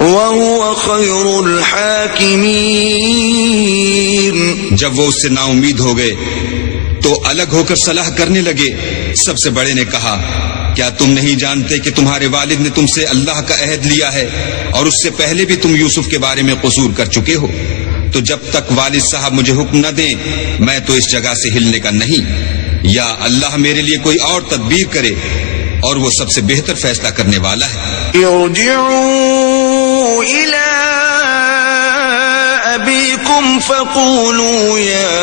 وهو خير الحاكمين. جب وہ اس سے نا امید ہو گئے تو الگ ہو کر صلاح کرنے لگے. سب سے بڑے نے کہا کیا تم نہیں جانتے کہ تمہارے والد نے تم سے اللہ کا عہد لیا ہے اور اس سے پہلے بھی تم یوسف کے بارے میں قصور کر چکے ہو؟ تو جب تک والد صاحب مجھے حکم نہ دیں میں تو اس جگہ سے ہلنے کا نہیں، یا اللہ میرے لیے کوئی اور تدبیر کرے اور وہ سب سے بہتر فیصلہ کرنے والا ہے. ارجعوا إلى أبيكم فقولوا يا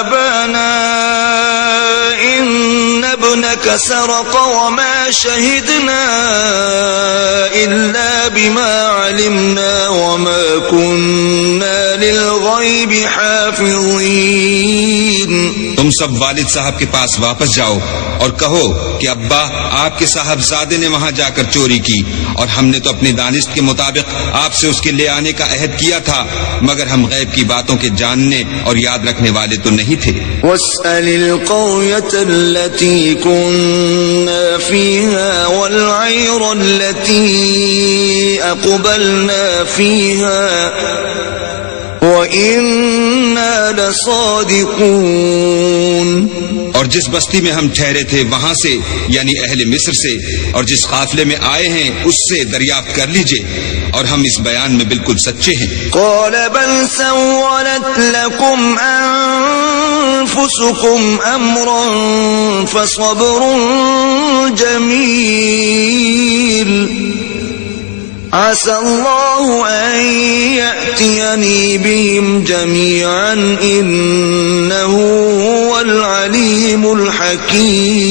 أبانا إن ابنك سرق وما شهدنا إلا بما علمنا وما كنا للغيب حافظين. تم سب والد صاحب کے پاس واپس جاؤ اور کہو کہ ابا آپ کے صاحبزادے نے وہاں جا کر چوری کی اور ہم نے تو اپنی دانست کے مطابق آپ سے اس کے لے آنے کا عہد کیا تھا، مگر ہم غیب کی باتوں کے جاننے اور یاد رکھنے والے تو نہیں تھے. واسأل القرية التي كنا فيها والعير التي أقبلنا فيها وَإِنَّا لَصَادِقُونَ. اور جس بستی میں ہم ٹھہرے تھے وہاں سے یعنی اہل مصر سے اور جس قافلے میں آئے ہیں اس سے دریافت کر لیجئے اور ہم اس بیان میں بالکل سچے ہیں. قَالَ بَلْ سَوَّلَتْ لَكُمْ أَنفُسُكُمْ أَمْرًا فَصَبْرٌ جَمِيلٌ عسى الله أن يأتيني بهم جميعا إنه هو العليم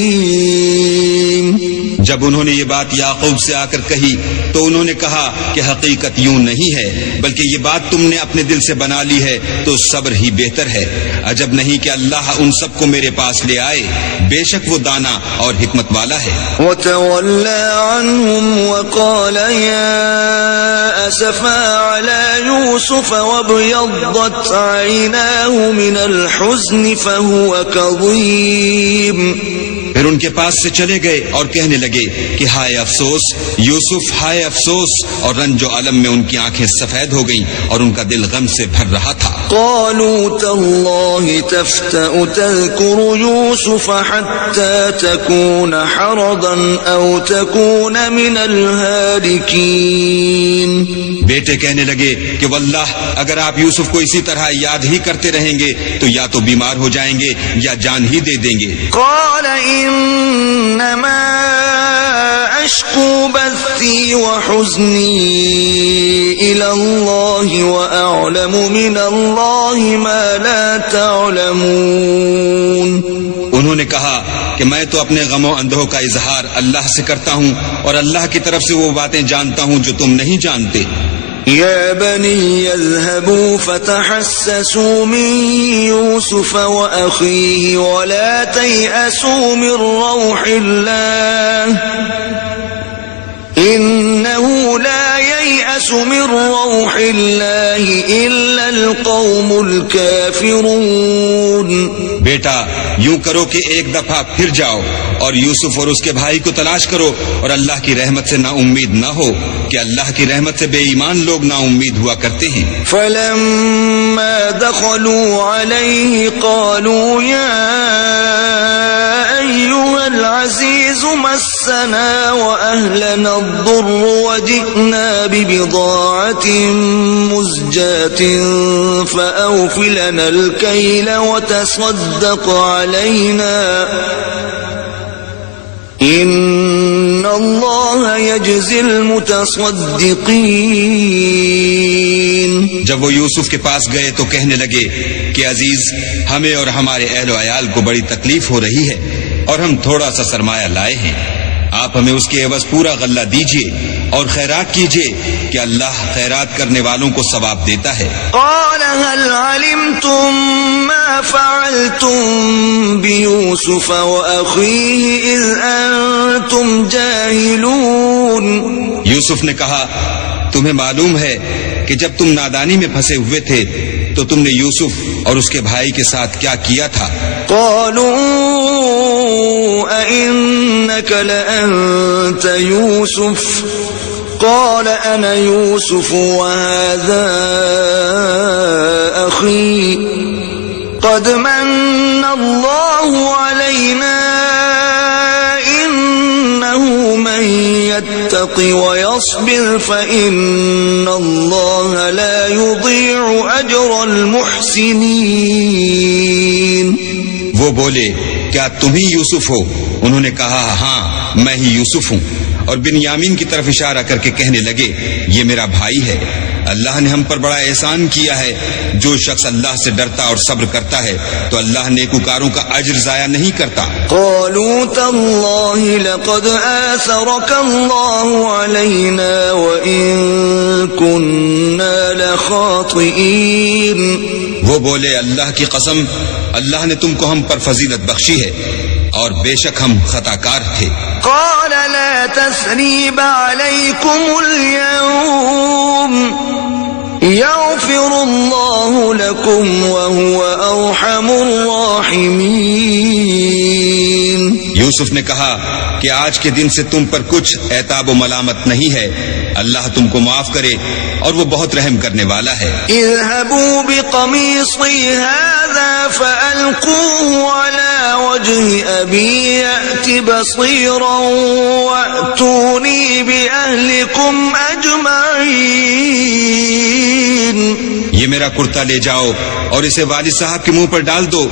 الحكيم. جب انہوں نے یہ بات یعقوب سے آ کر کہی تو انہوں نے کہا کہ حقیقت یوں نہیں ہے بلکہ یہ بات تم نے اپنے دل سے بنا لی ہے تو صبر ہی بہتر ہے. عجب نہیں کہ اللہ ان سب کو میرے پاس لے آئے، بے شک وہ دانا اور حکمت والا ہے. وَتَوَلَّى عَنْهُمْ وَقَالَ يَا أَسَفَا عَلَى يُوسُفَ وَابْيَضَّتْ عَيْنَاهُ مِنَ الْحُزْنِ فَهُوَ كَظِيمٌ. پھر ان کے پاس سے چلے گئے اور کہنے لگے کہ ہائے افسوس یوسف، ہائے افسوس، اور رنج و علم میں ان کی آنکھیں سفید ہو گئیں اور ان کا دل غم سے بھر رہا تھا. قالوا تالله تفتأ تذكر يوسف حتى تكون حرضا أو تكون من الهالكين. بیٹے کہنے لگے کہ واللہ اگر آپ یوسف کو اسی طرح یاد ہی کرتے رہیں گے تو یا تو بیمار ہو جائیں گے یا جان ہی دے دیں گے. قال انما اشکو بثی وحزنی الى اللہ واعلم من اللہ ما لا تعلمون. انہوں نے کہا کہ میں تو اپنے غم و اندوہ کا اظہار اللہ سے کرتا ہوں اور اللہ کی طرف سے وہ باتیں جانتا ہوں جو تم نہیں جانتے. يا بني اذهبوا فتحسسوا من يوسف وأخيه ولا تيأسوا من روح الله إنه لا ييأس من روح الله إلا القوم الكافرون. بیٹا یوں کرو کہ ایک دفعہ پھر جاؤ اور یوسف اور اس کے بھائی کو تلاش کرو اور اللہ کی رحمت سے نا امید نہ ہو کہ اللہ کی رحمت سے بے ایمان لوگ نا امید ہوا کرتے ہیں. فلما دخلوا عليه قالوا يا أيها العزيز مسنا وأهلنا الضر وجئنا ببضاعة مزجاة فأوف لنا الكيل وتصدق علينا ان اللہ یجزی المتصدقین. جب وہ یوسف کے پاس گئے تو کہنے لگے کہ عزیز ہمیں اور ہمارے اہل و عیال کو بڑی تکلیف ہو رہی ہے اور ہم تھوڑا سا سرمایہ لائے ہیں، آپ ہمیں اس کے عوض پورا غلہ دیجئے اور خیرات کیجئے کہ اللہ خیرات کرنے والوں کو ثواب دیتا ہے. قال هل علمتم ما فعلتم بيوسف وأخيه إذ أنتم جاهلون. یوسف نے کہا تمہیں معلوم ہے کہ جب تم نادانی میں پھنسے ہوئے تھے تو تم نے یوسف اور اس کے بھائی کے ساتھ کیا کیا تھا؟ قالوا أئنك لأنت يوسف قال أنا يوسف وهذا أخي قد من الله علينا إنه من يتق ويصبر فإن الله لا يضيع أجر المحسنين. وہ بولے کیا تم ہی یوسف ہو؟ انہوں نے کہا ہاں میں ہی یوسف ہوں، اور بنیامین کی طرف اشارہ کر کے کہنے لگے یہ میرا بھائی ہے. اللہ نے ہم پر بڑا احسان کیا ہے. جو شخص اللہ سے ڈرتا اور صبر کرتا ہے تو اللہ نیکوکاروں کا اجر ضائع نہیں کرتا. قالوا تالله لقد آثرك الله علينا وإن كنا لخاطئين. وہ بولے اللہ کی قسم اللہ نے تم کو ہم پر فضیلت بخشی ہے اور بے شک ہم خطا کار تھے. قال لا تثريب عليكم اليوم يغفر الله لكم وهو أرحم الراحمين. یوسف نے کہا کہ آج کے دن سے تم پر کچھ عتاب و ملامت نہیں ہے، اللہ تم کو معاف کرے اور وہ بہت رحم کرنے والا ہے. اذهبوا بقميصي هذا فألقوه على وجه أبي يأت بصيرا وأتوني بأهلكم أجمعين. یہ میرا کرتا لے جاؤ اور اسے والد صاحب کے منہ پر ڈال دو،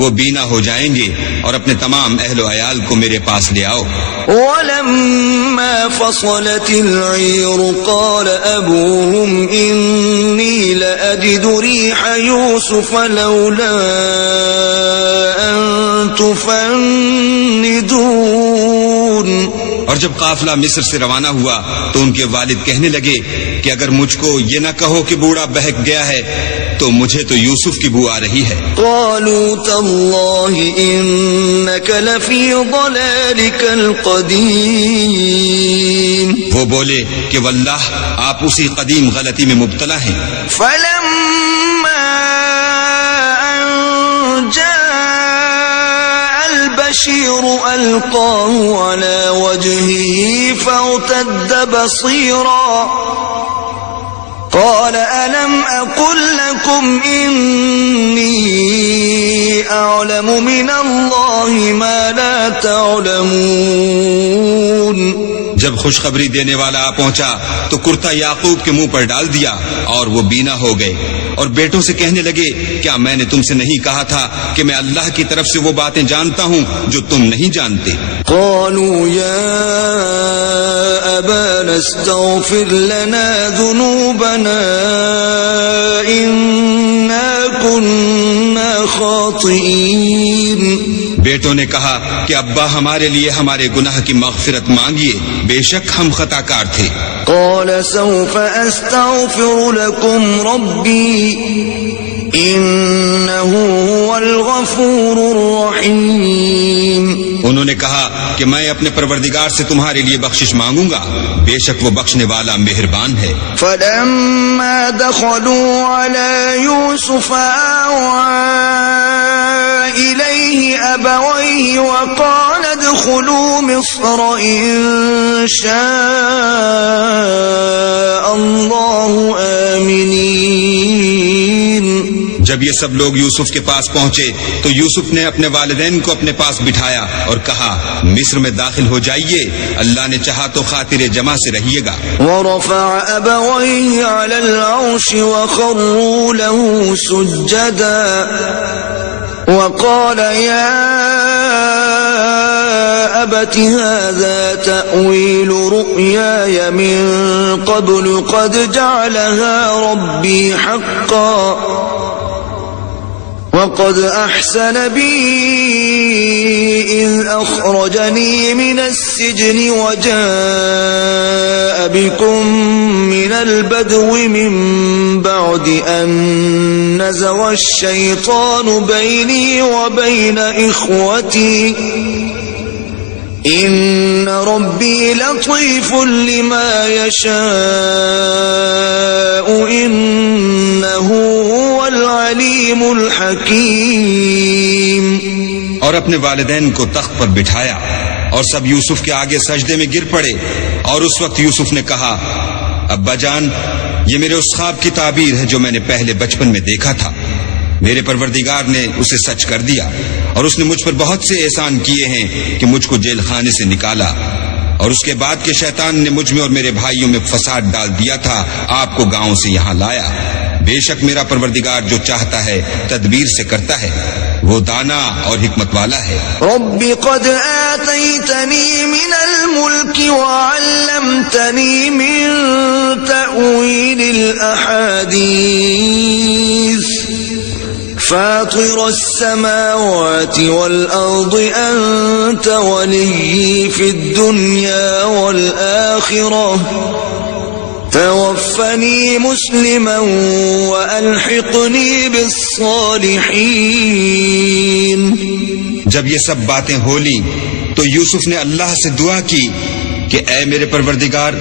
وہ بینا ہو جائیں گے، اور اپنے تمام اہل و عیال کو میرے پاس لے آؤ. ولما فصلت العير قال أبوهم إني لأجد ريح يوسف لولا أن تفندون. اور جب قافلہ مصر سے روانہ ہوا تو ان کے والد کہنے لگے کہ اگر مجھ کو یہ نہ کہو کہ بوڑھا بہک گیا ہے تو مجھے تو یوسف کی بو آ رہی ہے. قالوا تالله إنك لفي ضلالك القديم. وہ بولے کہ واللہ آپ اسی قدیم غلطی میں مبتلا ہیں. فلما أن جاء البشير ألقاه على وجهه فارتد بصيرا قال ألم أقل لكم إني أعلم من الله ما لا تعلمون. جب خوشخبری دینے والا آ پہنچا تو کرتا یعقوب کے منہ پر ڈال دیا اور وہ بینا ہو گئے، اور بیٹوں سے کہنے لگے کیا میں نے تم سے نہیں کہا تھا کہ میں اللہ کی طرف سے وہ باتیں جانتا ہوں جو تم نہیں جانتے. قالوا يا أبانا استغفر لنا ذنوبنا إنا كنا خاطئين. بیٹوں نے کہا کہ ابا ہمارے لیے ہمارے گناہ کی مغفرت مانگیے، بے شک ہم خطا کار تھے. قال سوف أستغفر لكم ربي إنه هو الغفور الرحيم. انہوں نے کہا کہ میں اپنے پروردگار سے تمہارے لیے بخشش مانگوں گا، بے شک وہ بخشنے والا مہربان ہے. فلما دخلوا على يوسف آوى إليه أبويه وقال ادخلوا مصر إن شاء الله آمنين. جب یہ سب لوگ یوسف کے پاس پہنچے تو یوسف نے اپنے والدین کو اپنے پاس بٹھایا اور کہا مصر میں داخل ہو جائیے، اللہ نے چاہا تو خاطر جمع سے رہیے گا. ورفع أبويه على العرش وخروا له سجدا وقال يا أبت هذا تأويل رؤياي من قبل قد جعلها ربي حقا وقد أحسن بي إذ أخرجني من السجن وجاء بكم من البدو من بعد أن نزغ الشيطان بيني وبين إخوتي إن ربي لطيف لما يشاء إنه هو العليم الحكيم. اور اپنے والدین کو تخت پر بٹھایا اور سب یوسف کے آگے سجدے میں گر پڑے. اور اس وقت یوسف نے کہا ابا جان یہ میرے اس خواب کی تعبیر ہے جو میں نے پہلے بچپن میں دیکھا تھا. میرے پروردگار نے اسے سچ کر دیا اور اس نے مجھ پر بہت سے احسان کیے ہیں کہ مجھ کو جیل خانے سے نکالا. اور اس کے بعد کہ شیطان نے مجھ میں اور میرے بھائیوں میں فساد ڈال دیا تھا آپ کو گاؤں سے یہاں لایا. بے شک میرا پروردگار جو چاہتا ہے تدبیر سے کرتا ہے وہ دانا اور حکمت والا ہے. رب قد آتيتني من الملك وعلمتني من تأويل الأحاديث فاطر السماوات والأرض أنت ولي في الدنيا والآخرة توفني مسلما وألحقني بالصالحين. جب یہ سب باتیں ہو لیں تو یوسف نے اللہ سے دعا کی کہ اے میرے پروردگار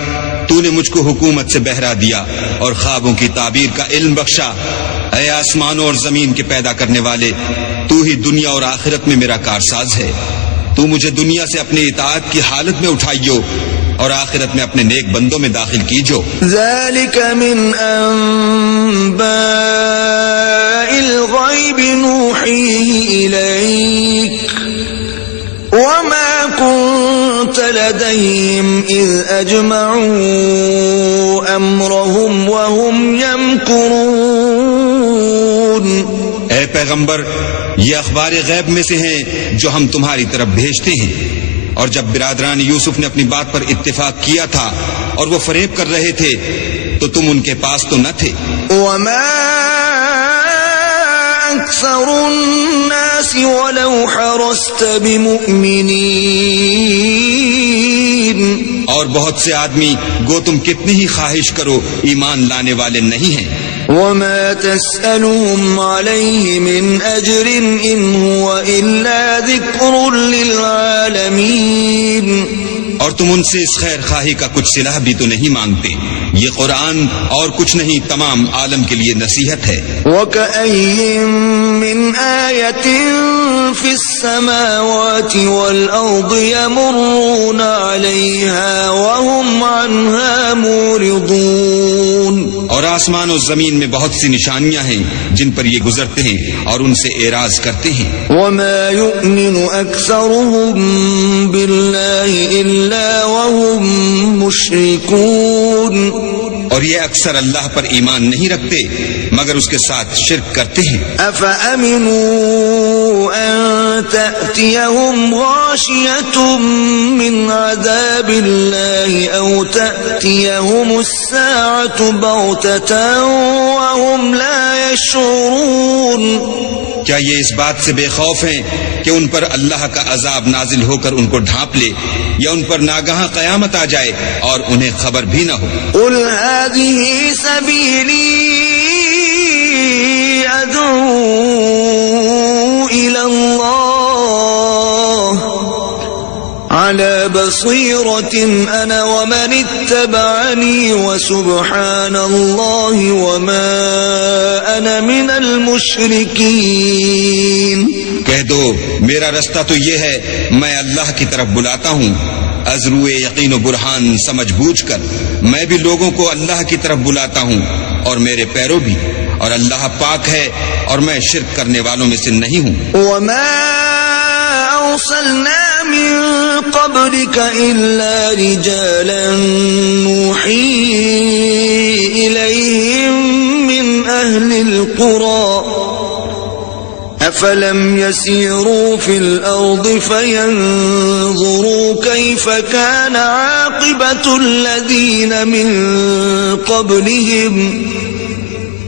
تو نے مجھ کو حکومت سے بہرا دیا اور خوابوں کی تعبیر کا علم بخشا. اے آسمانوں اور زمین کے پیدا کرنے والے تو ہی دنیا اور آخرت میں میرا کارساز ہے. تو مجھے دنیا سے اپنی اطاعت کی حالت میں اٹھائیو اور آخرت میں اپنے نیک بندوں میں داخل کیجو. ذلك من انباء الغیب نوحیہ الیک وما كنت لديهم اذ اجمعوا امرهم وهم يمكرون. اے پیغمبر یہ اخبار غیب میں سے ہیں جو ہم تمہاری طرف بھیجتے ہیں. اور جب برادران یوسف نے اپنی بات پر اتفاق کیا تھا اور وہ فریب کر رہے تھے تو تم ان کے پاس تو نہ تھے. وما اکثر الناس ولو حرصت بمؤمنین. اور بہت سے آدمی گو تم کتنی ہی خواہش کرو ایمان لانے والے نہیں ہیں. وما تسألهم عليه من أجر إن هو إلا ذكر للعالمين. اور تم ان سے اس خیر خواہی کا کچھ صلہ بھی تو نہیں مانگتے. یہ قرآن اور کچھ نہیں تمام عالم کے لیے نصیحت ہے. وَكَأَيٍّ مِّنْ آيَةٍ فِي السَّمَاوَاتِ وَالْأَرْضِ يَمُرُّونَ عَلَيْهَا وَهُمْ عَنْهَا مُورِضُونَ. اور آسمان و زمین میں بہت سی نشانیاں ہیں جن پر یہ گزرتے ہیں اور ان سے اعراض کرتے ہیں. وَمَا يُؤْمِنُ أَكْثَرُهُم بِاللَّهِ إِلَّا وَهُم مُشْرِكُونَ. اور یہ اکثر اللہ پر ایمان نہیں رکھتے مگر اس کے ساتھ شرک کرتے ہیں. أَفَأَمِنُوا أَن تَأْتِيَهُمْ غَاشِيَةٌ مِّنْ عَذَابِ اللَّهِ أَوْ تَأْتِيَهُمُ السَّاعَةُ بَغْتَةً وَهُمْ لَا يَشْعُرُونَ. کیا یہ اس بات سے بے خوف ہیں کہ ان پر اللہ کا عذاب نازل ہو کر ان کو ڈھانپ لے یا ان پر ناگہاں قیامت آ جائے اور انہیں خبر بھی نہ ہو. قُلْ هَٰذِهِ سَبِيلِي أَدْعُو إِلَى اللَّهِ عَلَى بَصِيرَةٍ أَنَا وَمَنِ اتَّبَعَنِي وَسُبْحَانَ اللَّهِ وَمَا أَنَا مِنَ الْمُشْرِكِينَ. کہہ دو میرا رستہ تو یہ ہے میں اللہ کی طرف بلاتا ہوں ازرو یقین و برہان سمجھ بوجھ کر. میں بھی لوگوں کو اللہ کی طرف بلاتا ہوں اور میرے پیرو بھی. اور اللہ پاک ہے اور میں شرک کرنے والوں میں سے نہیں ہوں. وَمَا أَرْسَلْنَا مِن قَبْلِكَ إِلَّا رِجَالًا نُوحِي إِلَيْهِم مِّنْ أَهْلِ الْقُرَىٰ أَفَلَمْ يَسِيرُوا فِي الْأَرْضِ فَيَنظُرُوا كَيْفَ كَانَ عَاقِبَةُ الَّذِينَ مِن قَبْلِهِمْ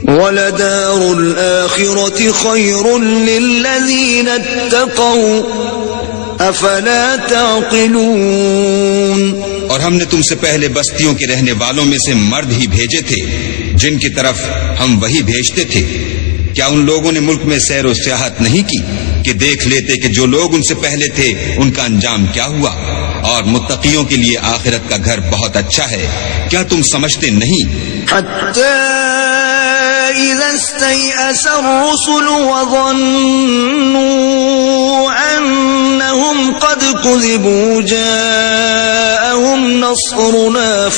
وَلَدَارُ الْآخِرَةِ خَيْرٌ لِّلَّذِينَ اتَّقَوْا أَفَلَا تَعْقِلُونَ. اور ہم نے تم سے پہلے بستیوں کے رہنے والوں میں سے مرد ہی بھیجے تھے جن کی طرف ہم وہی بھیجتے تھے. کیا ان لوگوں نے ملک میں سیر و سیاحت نہیں کی کہ دیکھ لیتے کہ جو لوگ ان سے پہلے تھے ان کا انجام کیا ہوا؟ اور متقیوں کے لیے آخرت کا گھر بہت اچھا ہے. کیا تم سمجھتے نہیں؟ حَتَّى إذا استيأس الرسل وظنوا أنهم قد كذبوا جاءهم نصرنا